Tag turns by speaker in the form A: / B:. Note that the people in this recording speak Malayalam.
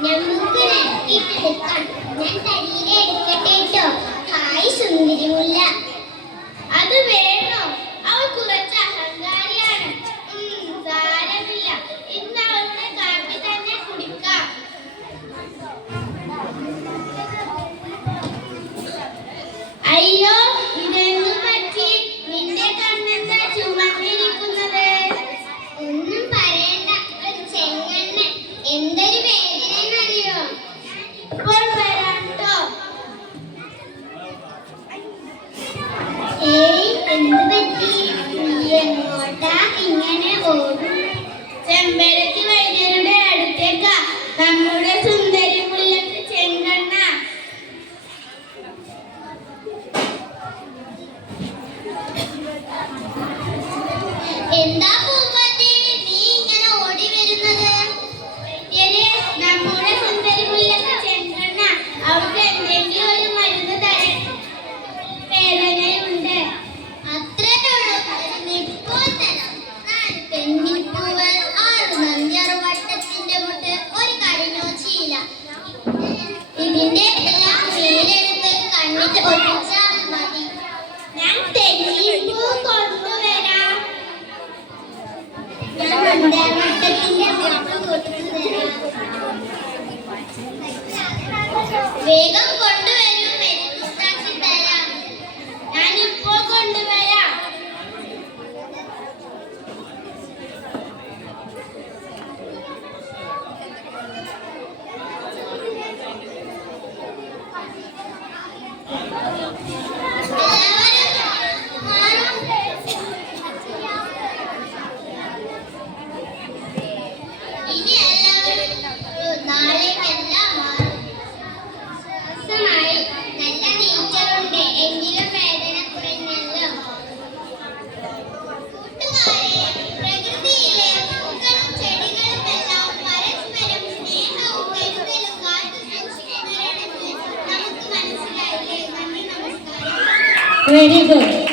A: ഞമ്മക്ക് ഞാൻ തരിയിലെ എടുക്കട്ടെ കേട്ടോ എന്താ പൂമ്പത്തി നീ ഇങ്ങനെ ഓടി വരുന്നത്? നമ്മുടെ സുന്ദരി മുല്ലത്ത് ചെങ്കണ്ണ എന്തെങ്കിലും ഒരു മരുന്ന് തരാൻ വേദനയുണ്ട്. ആറ് വട്ടത്തിന്റെ മുട്ട് ഒരു ഇതിന്റെ എല്ലാം കണ്ണിട്ട് ഒഴിച്ചാൽ മതി ഞാൻ തെന്നിപ്പൂ കൊണ്ടുവരാം ഞാൻ നന്ദ്യാർ വട്ടത്തിന്റെ മുട്ട് കൊണ്ടുവരാം വേഗം കൊണ്ടുവരൂ മെരുത്താക്കി തരാം. ഞാൻ ഇപ്പോൾ കൊണ്ടുവരാം. ഇനി
B: Lê